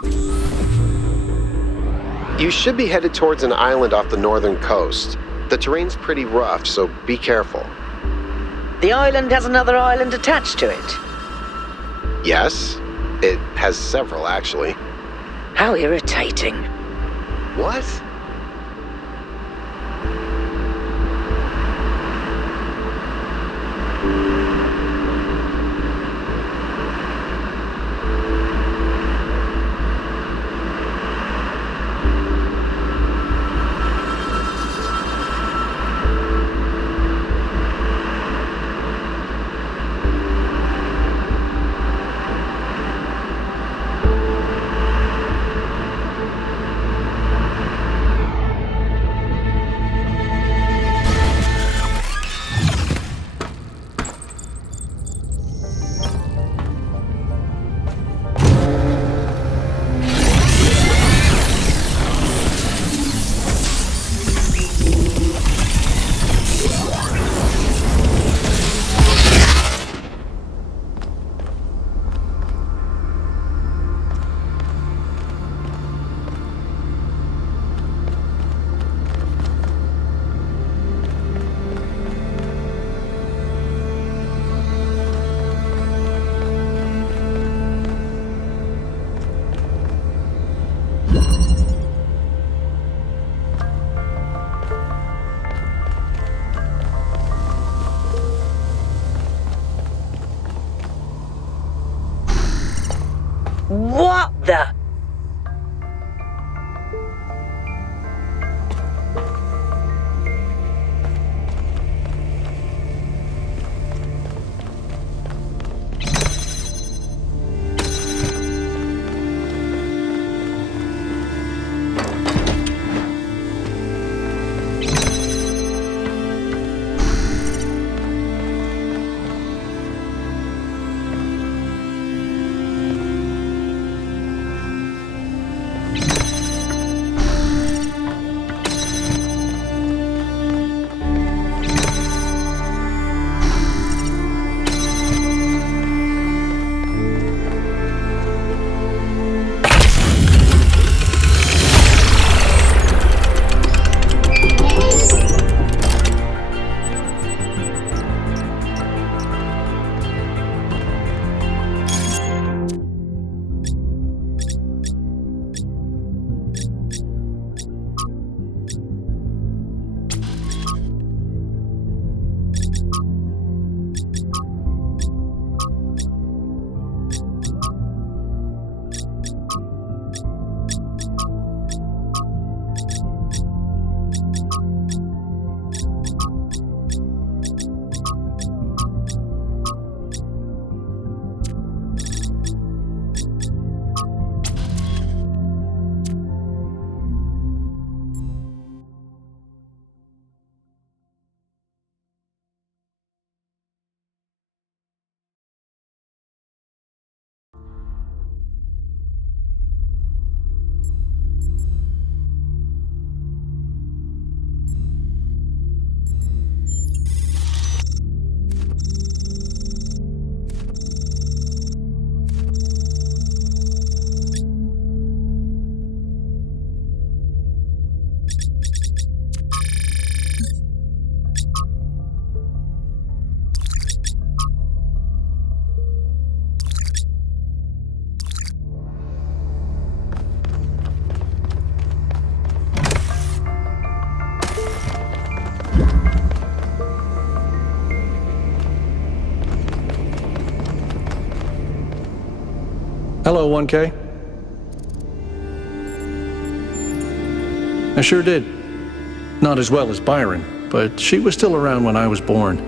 You should be headed towards an island off the northern coast. The terrain's pretty rough, so be careful. The island has another island attached to it. Yes, it has several, actually. How irritating. What? What the? Hello, 1K. I sure did. Not as well as Byron, but she was still around when I was born.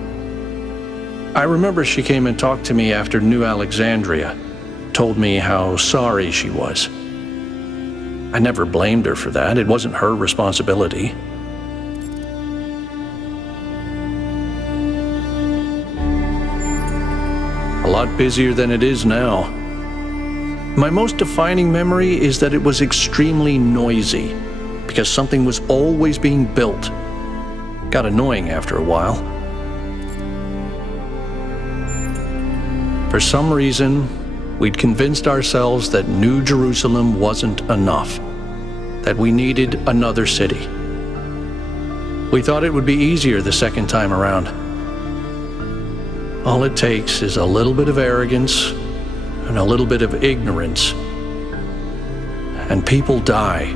I remember she came and talked to me after New Alexandria, told me how sorry she was. I never blamed her for that. It wasn't her responsibility. A lot busier than it is now. My most defining memory is that it was extremely noisy, because something was always being built. Got annoying after a while. For some reason, we'd convinced ourselves that New Jerusalem wasn't enough, that we needed another city. We thought it would be easier the second time around. All it takes is a little bit of arrogance and a little bit of ignorance, and people die.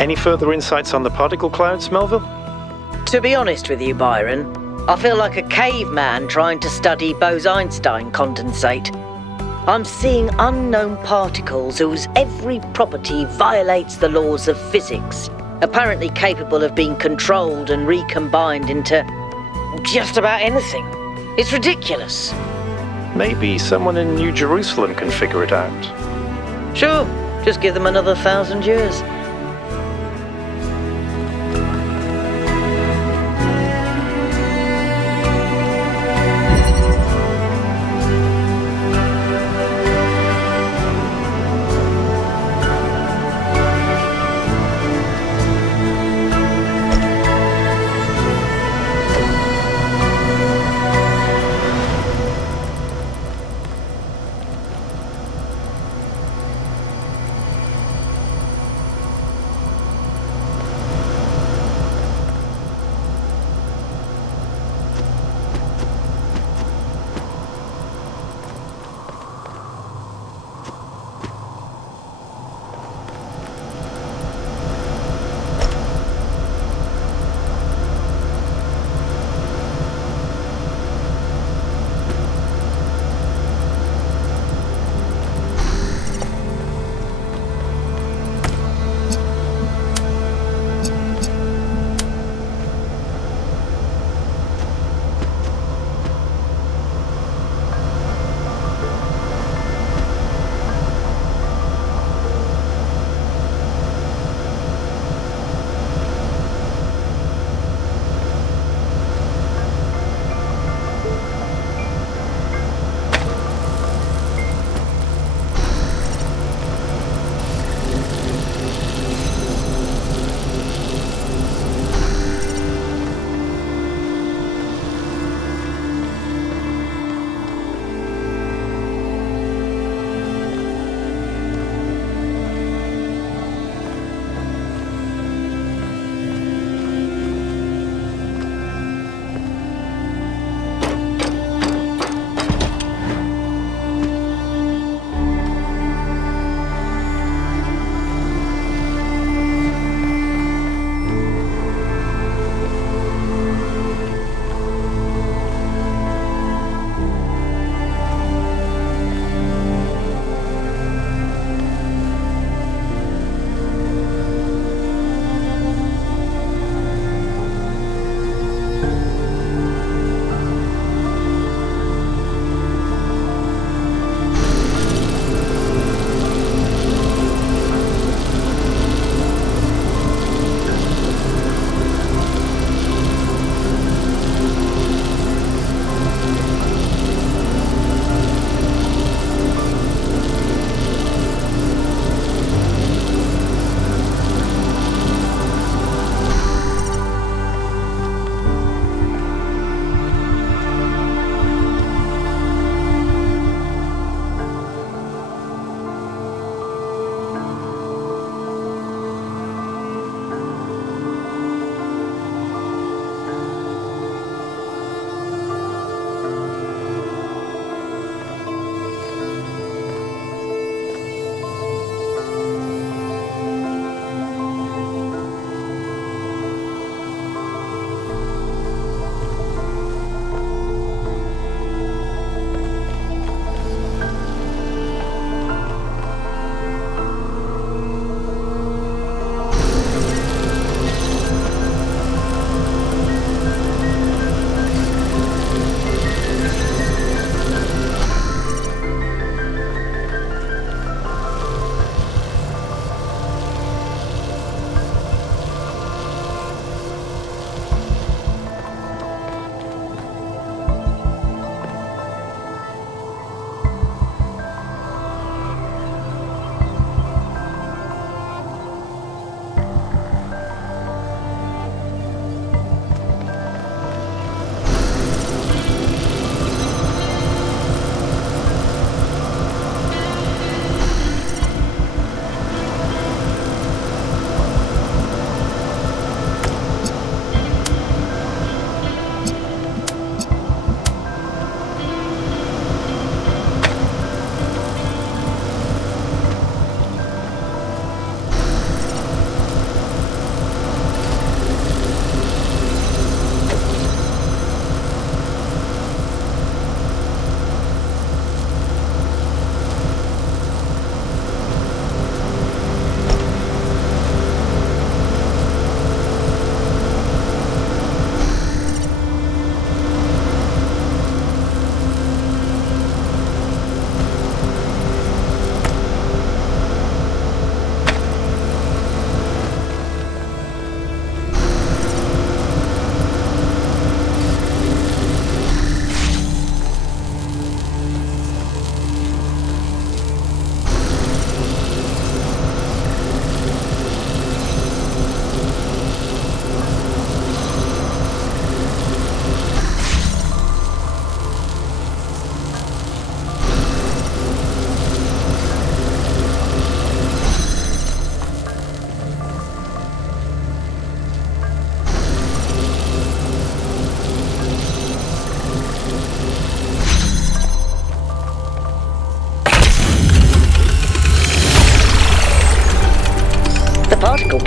Any further insights on the particle clouds, Melville? To be honest with you, Byron, I feel like a caveman trying to study Bose-Einstein condensate. I'm seeing unknown particles whose every property violates the laws of physics, apparently capable of being controlled and recombined into just about anything. It's ridiculous. Maybe someone in New Jerusalem can figure it out. Sure, just give them another 1,000 years.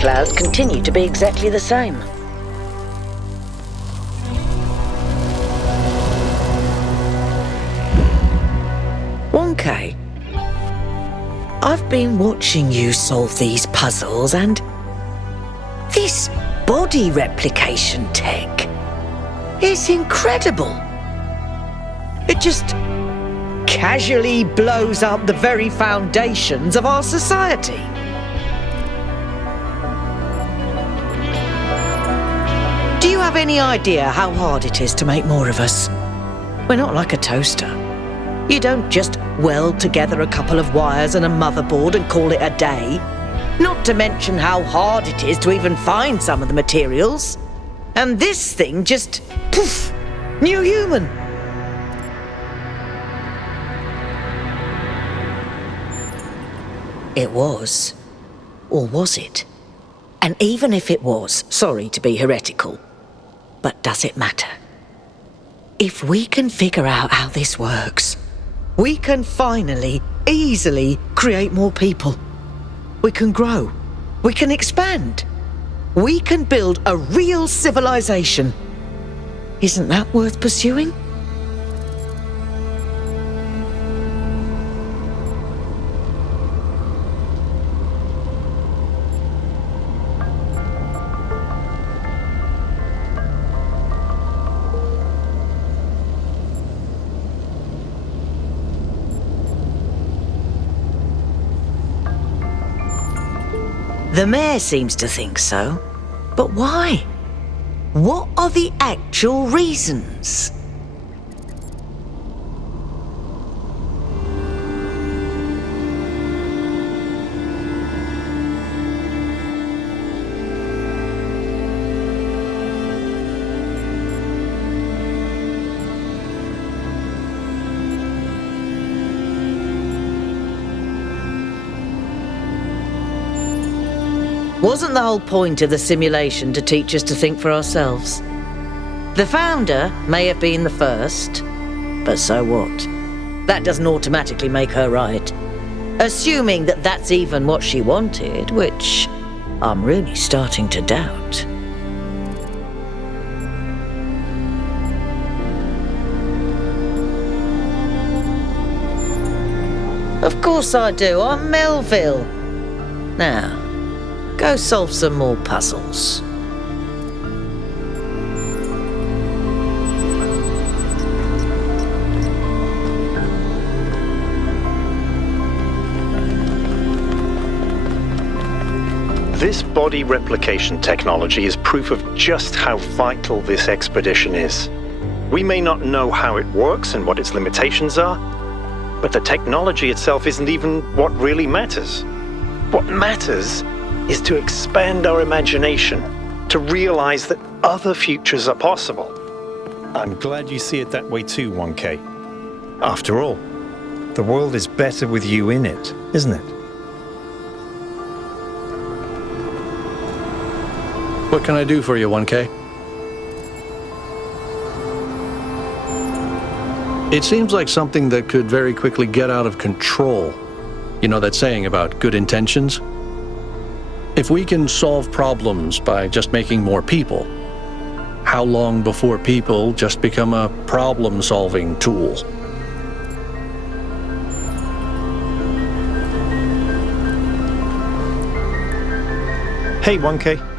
clouds continue to be exactly the same. Wonka, I've been watching you solve these puzzles, and this body replication tech is incredible. It just casually blows up the very foundations of our society. Do you have any idea how hard it is to make more of us? We're not like a toaster. You don't just weld together a couple of wires and a motherboard and call it a day. Not to mention how hard it is to even find some of the materials. And this thing just, poof, new human. It was. Or was it? And even if it was, sorry to be heretical, but does it matter? If we can figure out how this works, we can finally, easily create more people. We can grow. We can expand. We can build a real civilization. Isn't that worth pursuing? The mayor seems to think so. But why? What are the actual reasons? Wasn't the whole point of the simulation to teach us to think for ourselves? The founder may have been the first, but so what? That doesn't automatically make her right. Assuming that that's even what she wanted, which I'm really starting to doubt. Of course I do, I'm Melville. Now, go solve some more puzzles. This body replication technology is proof of just how vital this expedition is. We may not know how it works and what its limitations are, but the technology itself isn't even what really matters. What matters is to expand our imagination, to realize that other futures are possible. I'm glad you see it that way too, 1K. After all, the world is better with you in it, isn't it? What can I do for you, 1K? It seems like something that could very quickly get out of control. You know that saying about good intentions? If we can solve problems by just making more people, how long before people just become a problem-solving tool? Hey, 1K.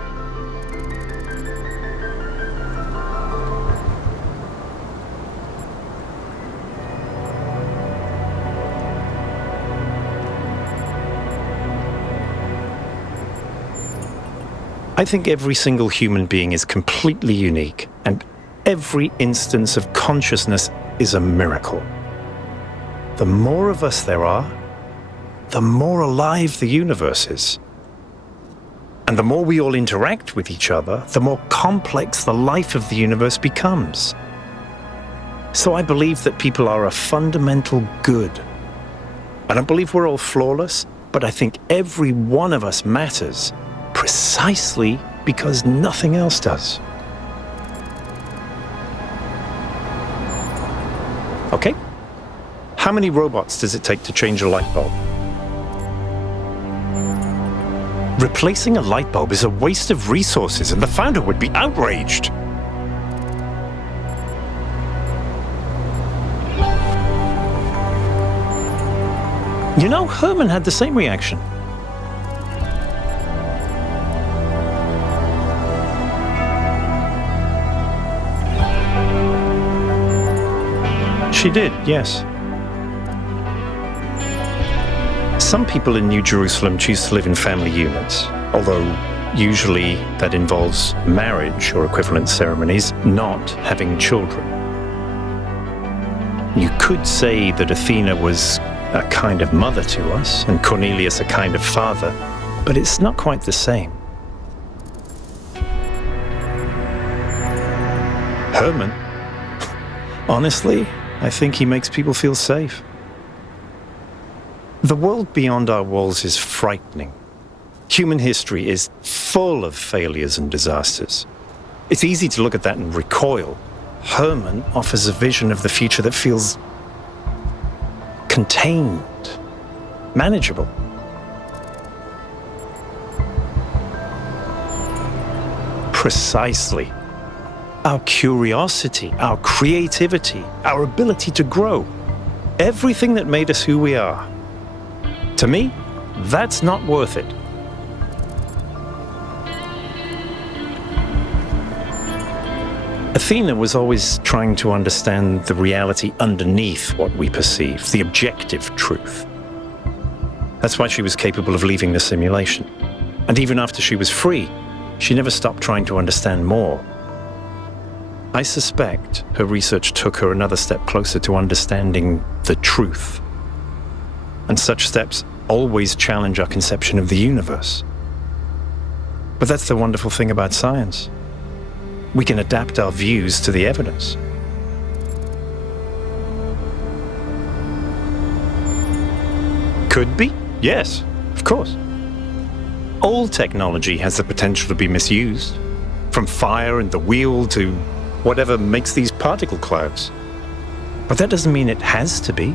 I think every single human being is completely unique, and every instance of consciousness is a miracle. The more of us there are, the more alive the universe is. And the more we all interact with each other, the more complex the life of the universe becomes. So I believe that people are a fundamental good. I don't believe we're all flawless, but I think every one of us matters precisely because nothing else does. Okay? How many robots does it take to change a light bulb? Replacing a light bulb is a waste of resources, and the founder would be outraged. You know, Herman had the same reaction. She did, yes. Some people in New Jerusalem choose to live in family units, although usually that involves marriage or equivalent ceremonies, not having children. You could say that Athena was a kind of mother to us, and Cornelius a kind of father, but it's not quite the same. Herman, honestly, I think he makes people feel safe. The world beyond our walls is frightening. Human history is full of failures and disasters. It's easy to look at that and recoil. Herman offers a vision of the future that feels contained, manageable. Precisely. Our curiosity, our creativity, our ability to grow, everything that made us who we are. To me, that's not worth it. Athena was always trying to understand the reality underneath what we perceive, the objective truth. That's why she was capable of leaving the simulation. And even after she was free, she never stopped trying to understand more. I suspect her research took her another step closer to understanding the truth. And such steps always challenge our conception of the universe. But that's the wonderful thing about science. We can adapt our views to the evidence. Could be? Yes, of course. All technology has the potential to be misused, from fire and the wheel to whatever makes these particle clouds. But that doesn't mean it has to be.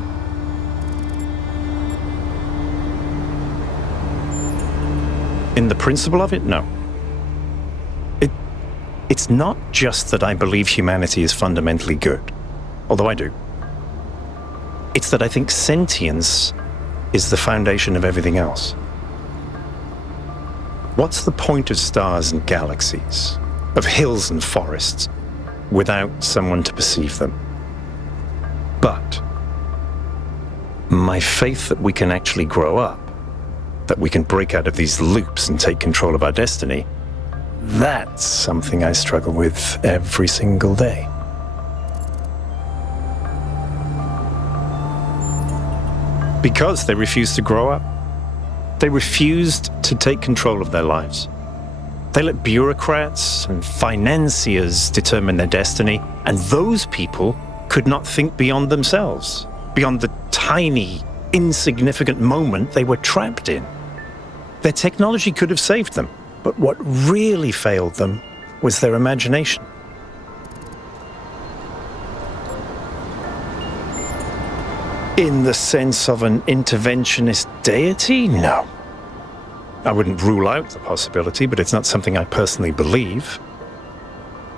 In the principle of it, no. It's not just that I believe humanity is fundamentally good, although I do. It's that I think sentience is the foundation of everything else. What's the point of stars and galaxies, of hills and forests, without someone to perceive them? But my faith that we can actually grow up, that we can break out of these loops and take control of our destiny, that's something I struggle with every single day. Because they refused to grow up. They refused to take control of their lives. They let bureaucrats and financiers determine their destiny, and those people could not think beyond themselves, beyond the tiny, insignificant moment they were trapped in. Their technology could have saved them, but what really failed them was their imagination. In the sense of an interventionist deity? No. I wouldn't rule out the possibility, but it's not something I personally believe.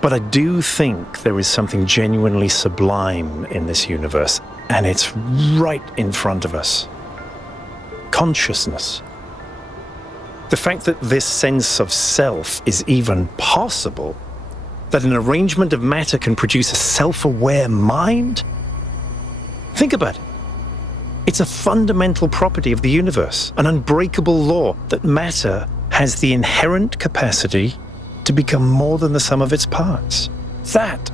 But I do think there is something genuinely sublime in this universe, and it's right in front of us. Consciousness. The fact that this sense of self is even possible, that an arrangement of matter can produce a self-aware mind? Think about it. It's a fundamental property of the universe, an unbreakable law that matter has the inherent capacity to become more than the sum of its parts. That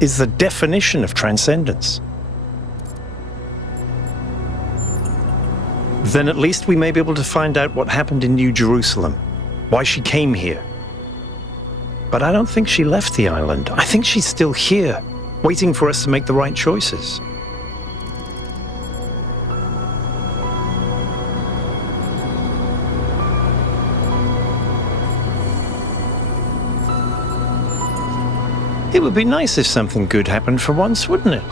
is the definition of transcendence. Then at least we may be able to find out what happened in New Jerusalem, why she came here. But I don't think she left the island. I think she's still here, waiting for us to make the right choices. It would be nice if something good happened for once, wouldn't it?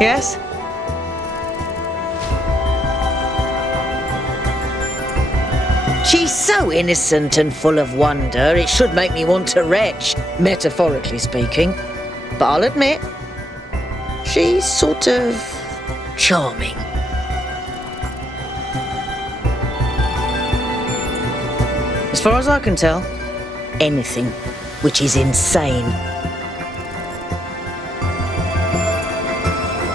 Yes? She's so innocent and full of wonder, it should make me want to retch, metaphorically speaking. But I'll admit, she's sort of charming. As far as I can tell, anything, which is insane.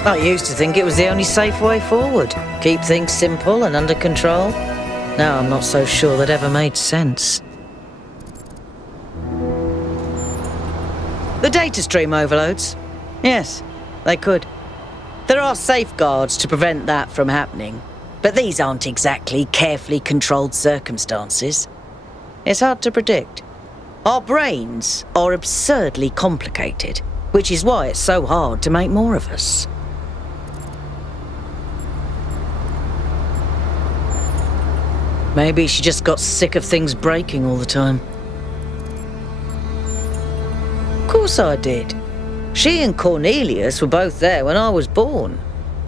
I used to think it was the only safe way forward. Keep things simple and under control. Now I'm not so sure that ever made sense. The data stream overloads. Yes, they could. There are safeguards to prevent that from happening, but these aren't exactly carefully controlled circumstances. It's hard to predict. Our brains are absurdly complicated, which is why it's so hard to make more of us. Maybe she just got sick of things breaking all the time. Of course I did. She and Cornelius were both there when I was born.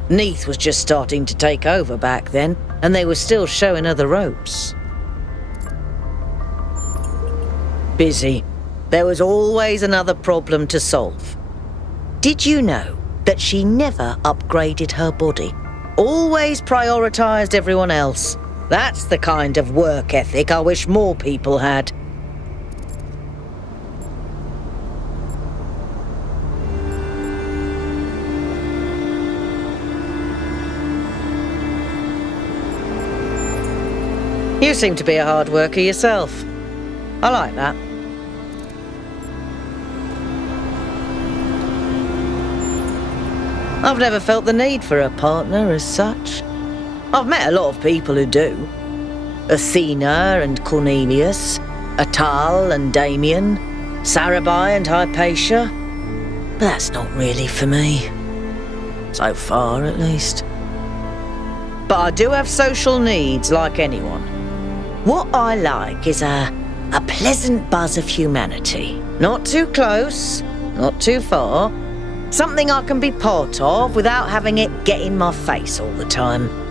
Neath was just starting to take over back then, and they were still showing her the ropes. Busy. There was always another problem to solve. Did you know that she never upgraded her body? Always prioritised everyone else. That's the kind of work ethic I wish more people had. You seem to be a hard worker yourself. I like that. I've never felt the need for a partner as such. I've met a lot of people who do. Athena and Cornelius, Atal and Damien, Sarabai and Hypatia. But that's not really for me. So far, at least. But I do have social needs like anyone. What I like is a pleasant buzz of humanity. Not too close, not too far. Something I can be part of without having it get in my face all the time.